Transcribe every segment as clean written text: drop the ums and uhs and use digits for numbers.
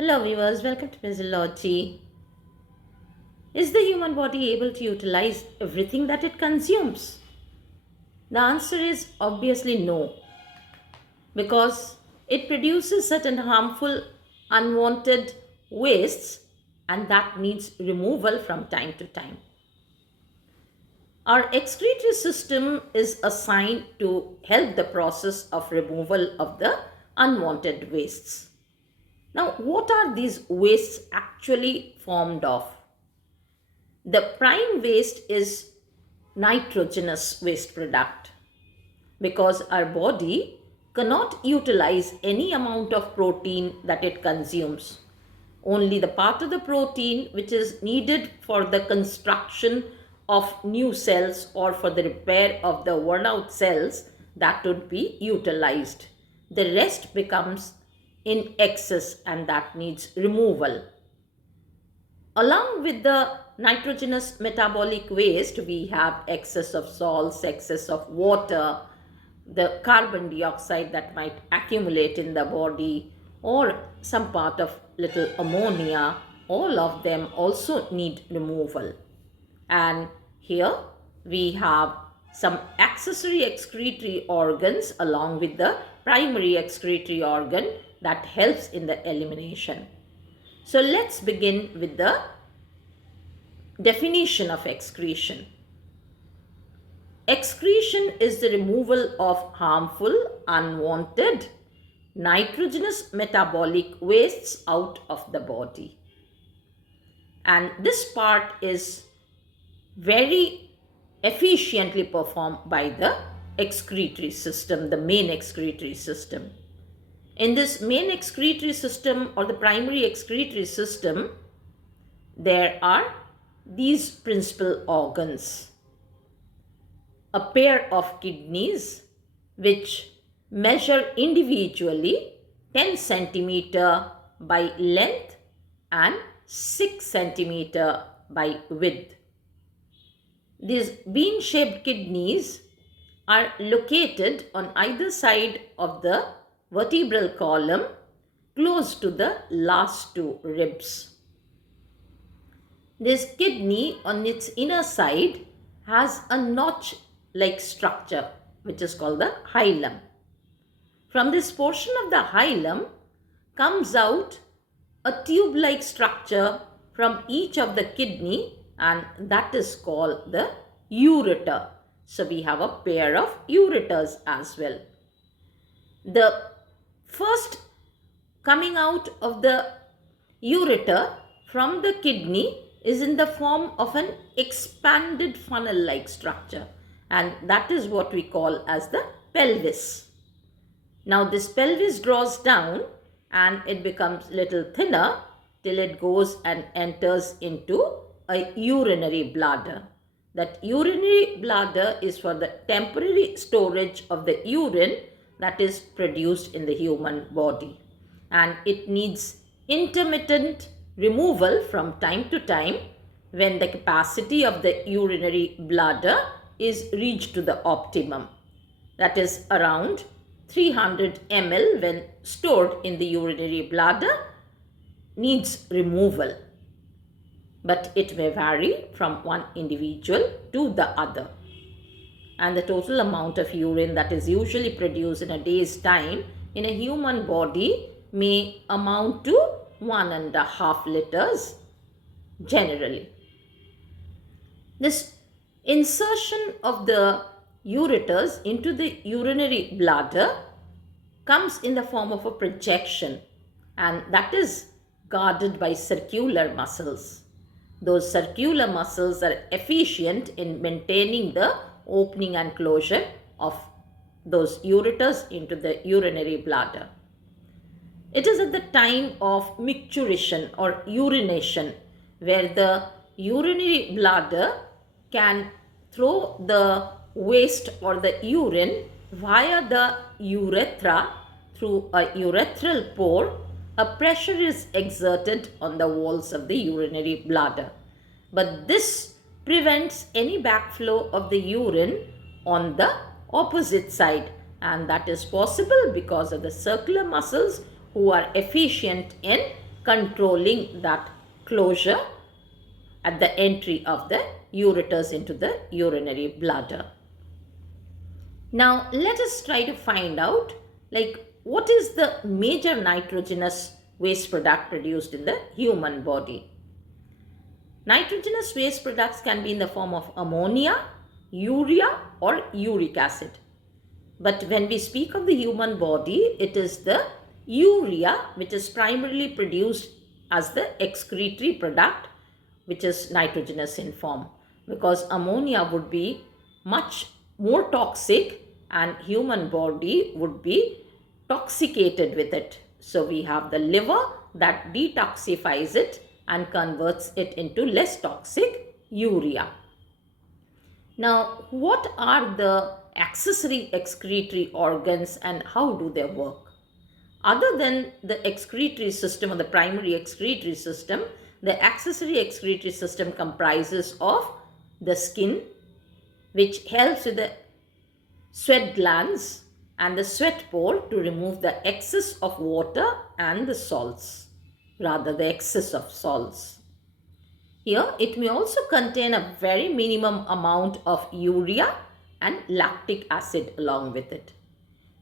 Hello viewers, welcome to Physiology. Is the human body able to utilize everything that it consumes? The answer is obviously no, because it produces certain harmful unwanted wastes and that needs removal from time to time. Our excretory system is assigned to help the process of removal of the unwanted wastes. Now, what are these wastes actually formed of? The prime waste is nitrogenous waste product because our body cannot utilize any amount of protein that it consumes. Only the part of the protein which is needed for the construction of new cells or for the repair of the worn out cells, that would be utilized. The rest becomes in excess and that needs removal. Along with the nitrogenous metabolic waste, we have excess of salts, excess of water, the carbon dioxide that might accumulate in the body, or some part of little ammonia. All of them also need removal. And here we have some accessory excretory organs along with the primary excretory organ that helps in the elimination. So let's begin with the definition of excretion. Excretion is the removal of harmful, unwanted, nitrogenous metabolic wastes out of the body. And this part is very efficiently performed by the excretory system, the main excretory system. In this main excretory system or the primary excretory system, there are these principal organs. A pair of kidneys which measure individually 10 centimeter by length and 6 centimeter by width. These bean-shaped kidneys are located on either side of the vertebral column close to the last two ribs. This kidney on its inner side has a notch-like structure which is called the hilum. From this portion of the hilum comes out a tube-like structure from each of the kidney and that is called the ureter. So we have a pair of ureters as well. The first coming out of the ureter from the kidney is in the form of an expanded funnel-like structure and that is what we call as the pelvis. Now this pelvis draws down and it becomes little thinner till it goes and enters into a urinary bladder. That urinary bladder is for the temporary storage of the urine that is produced in the human body and it needs intermittent removal from time to time when the capacity of the urinary bladder is reached to the optimum. That is around 300 ml when stored in the urinary bladder needs removal. But it may vary from one individual to the other. And the total amount of urine that is usually produced in a day's time in a human body may amount to 1.5 liters generally. This insertion of the ureters into the urinary bladder comes in the form of a projection and that is guarded by circular muscles. Those circular muscles are efficient in maintaining the opening and closure of those ureters into the urinary bladder. It is at the time of micturition or urination where the urinary bladder can throw the waste or the urine via the urethra through a urethral pore. A pressure is exerted on the walls of the urinary bladder. But this prevents any backflow of the urine on the opposite side and that is possible because of the circular muscles who are efficient in controlling that closure at the entry of the ureters into the urinary bladder. Now let us try to find out what is the major nitrogenous waste product produced in the human body. Nitrogenous waste products can be in the form of ammonia, urea or uric acid. But when we speak of the human body, it is the urea which is primarily produced as the excretory product, which is nitrogenous in form, because ammonia would be much more toxic and human body would be toxicated with it. So we have the liver that detoxifies it and converts it into less toxic urea. Now, what are the accessory excretory organs and how do they work? Other than the excretory system or the primary excretory system, the accessory excretory system comprises of the skin, which helps with the sweat glands and the sweat pore to remove the excess of water and the salts, rather the excess of salts. Here, it may also contain a very minimum amount of urea and lactic acid along with it.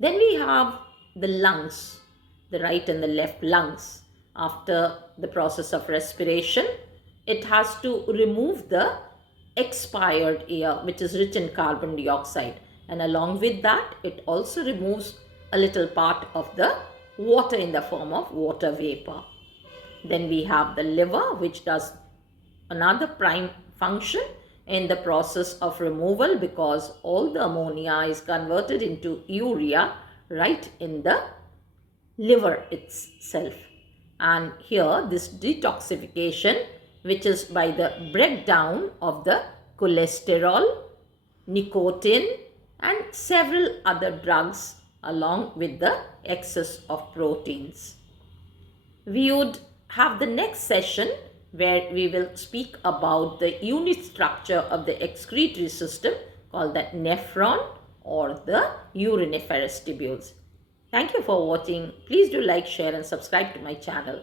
Then we have the lungs, the right and the left lungs. After the process of respiration, it has to remove the expired air, which is rich in carbon dioxide. And along with that, it also removes a little part of the water in the form of water vapor. Then we have the liver, which does another prime function in the process of removal, because all the ammonia is converted into urea right in the liver itself. And here this detoxification, which is by the breakdown of the cholesterol, nicotine and several other drugs along with the excess of proteins. We would have the next session where we will speak about the unit structure of the excretory system called the nephron or the uriniferous tubules. Thank you for watching. Please do like, share and subscribe to my channel.